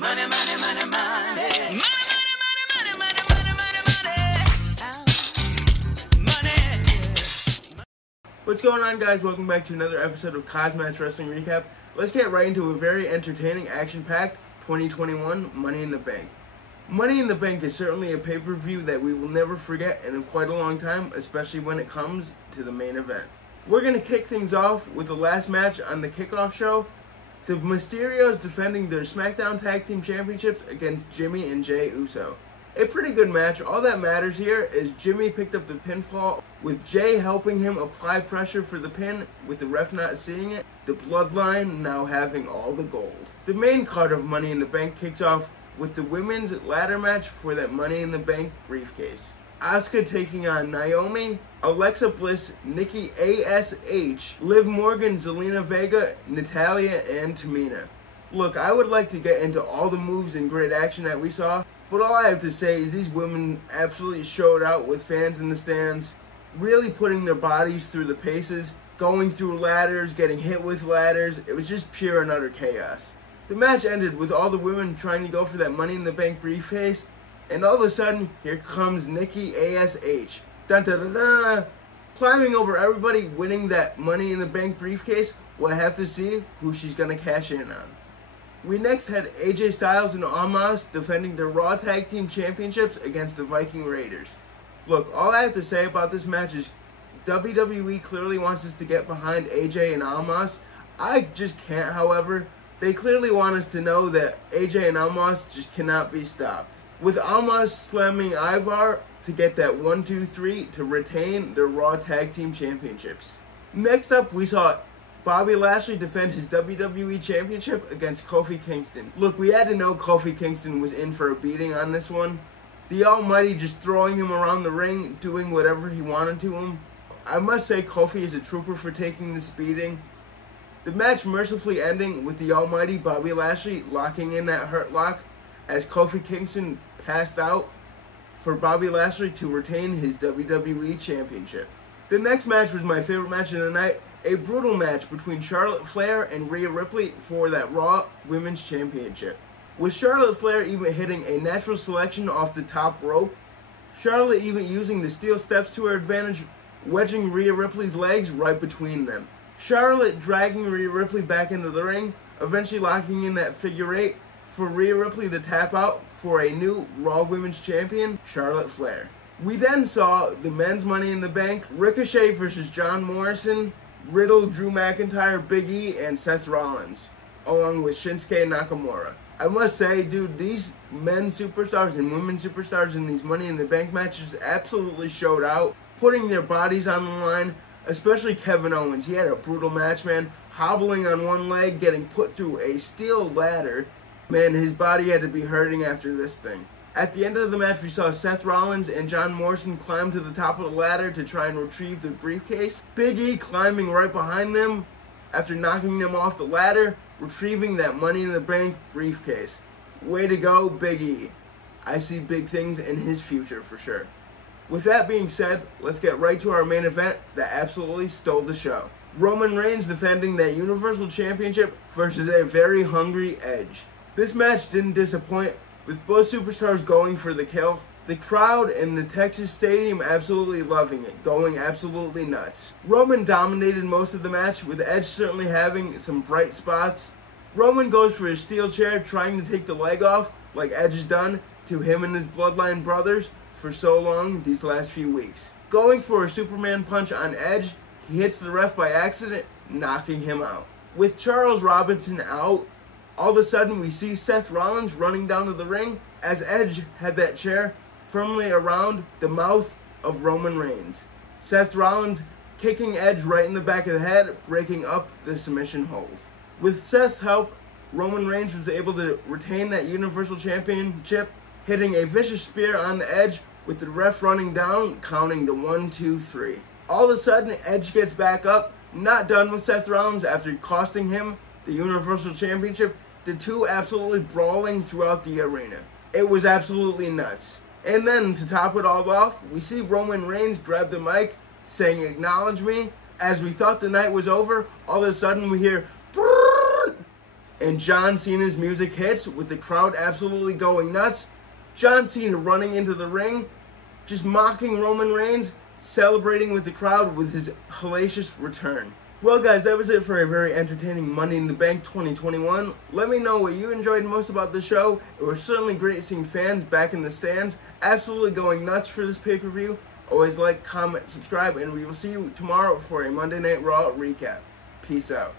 Money, money, money, money. What's going on, guys? Welcome back to another episode of Kozmatt Wrestling Recap. Let's get right into a very entertaining, action-packed 2021 Money in the Bank. Money in the Bank is certainly a pay-per-view that we will never forget in quite a long time, especially when it comes to the main event. We're going to kick things off with the last match on the kickoff show. The Mysterios defending their SmackDown Tag Team Championships against Jimmy and Jey Uso. A pretty good match. All that matters here is Jimmy picked up the pinfall, with Jey helping him apply pressure for the pin, with the ref not seeing it. The Bloodline now having all the gold. The main card of Money in the Bank kicks off with the women's ladder match for that Money in the Bank briefcase. Asuka taking on Naomi, Alexa Bliss, Nikki A.S.H., Liv Morgan, Zelina Vega, Natalya, and Tamina. Look, I would like to get into all the moves and great action that we saw, but all I have to say is these women absolutely showed out with fans in the stands, really putting their bodies through the paces, going through ladders, getting hit with ladders. It was just pure and utter chaos. The match ended with all the women trying to go for that Money in the Bank briefcase, and all of a sudden, here comes Nikki A.S.H. Dun dun dun dun! Climbing over everybody, winning that Money in the Bank briefcase. We'll have to see who she's going to cash in on. We next had AJ Styles and Omos defending their Raw Tag Team Championships against the Viking Raiders. Look, all I have to say about this match is WWE clearly wants us to get behind AJ and Omos. I just can't, however. They clearly want us to know that AJ and Omos just cannot be stopped. With Omos slamming Ivar to get that 1-2-3 to retain their Raw Tag Team Championships. Next up, we saw Bobby Lashley defend his WWE Championship against Kofi Kingston. Look, we had to know Kofi Kingston was in for a beating on this one. The Almighty just throwing him around the ring, doing whatever he wanted to him. I must say Kofi is a trooper for taking this beating. The match mercifully ending with the Almighty Bobby Lashley locking in that hurt lock as Kofi Kingston passed out for Bobby Lashley to retain his WWE Championship. The next match was my favorite match of the night, a brutal match between Charlotte Flair and Rhea Ripley for that Raw Women's Championship. With Charlotte Flair even hitting a natural selection off the top rope, Charlotte even using the steel steps to her advantage, wedging Rhea Ripley's legs right between them. Charlotte dragging Rhea Ripley back into the ring, eventually locking in that figure eight for Rhea Ripley to tap out for a new Raw Women's Champion, Charlotte Flair. We then saw the men's Money in the Bank, Ricochet versus John Morrison, Riddle, Drew McIntyre, Big E, and Seth Rollins, along with Shinsuke Nakamura. I must say, dude, these men superstars and women superstars in these Money in the Bank matches absolutely showed out, putting their bodies on the line, especially Kevin Owens. He had a brutal match, man, hobbling on one leg, getting put through a steel ladder. Man, his body had to be hurting after this thing. At the end of the match, we saw Seth Rollins and John Morrison climb to the top of the ladder to try and retrieve the briefcase. Big E climbing right behind them after knocking them off the ladder, retrieving that Money in the Bank briefcase. Way to go, Big E. I see big things in his future for sure. With that being said, let's get right to our main event that absolutely stole the show. Roman Reigns defending that Universal Championship versus a very hungry Edge. This match didn't disappoint, with both superstars going for the kill. The crowd in the Texas Stadium absolutely loving it, going absolutely nuts. Roman dominated most of the match, with Edge certainly having some bright spots. Roman goes for his steel chair, trying to take the leg off, like Edge has done to him and his Bloodline brothers for so long these last few weeks. Going for a Superman punch on Edge, he hits the ref by accident, knocking him out. With Charles Robinson out, all of a sudden we see Seth Rollins running down to the ring as Edge had that chair firmly around the mouth of Roman Reigns. Seth Rollins kicking Edge right in the back of the head, breaking up the submission hold. With Seth's help, Roman Reigns was able to retain that Universal Championship, hitting a vicious spear on the Edge with the ref running down, counting the 1-2-3. All of a sudden, Edge gets back up, not done with Seth Rollins after costing him the Universal Championship. The two absolutely brawling throughout the arena. It was absolutely nuts. And then, to top it all off, we see Roman Reigns grab the mic, saying, "Acknowledge me." As we thought the night was over, all of a sudden we hear, "Brrr!" and John Cena's music hits with the crowd absolutely going nuts. John Cena running into the ring, just mocking Roman Reigns, celebrating with the crowd with his hellacious return. Well guys, that was it for a very entertaining Money in the Bank 2021. Let me know what you enjoyed most about the show. It was certainly great seeing fans back in the stands, absolutely going nuts for this pay-per-view. Always like, comment, subscribe, and we will see you tomorrow for a Monday Night Raw recap. Peace out.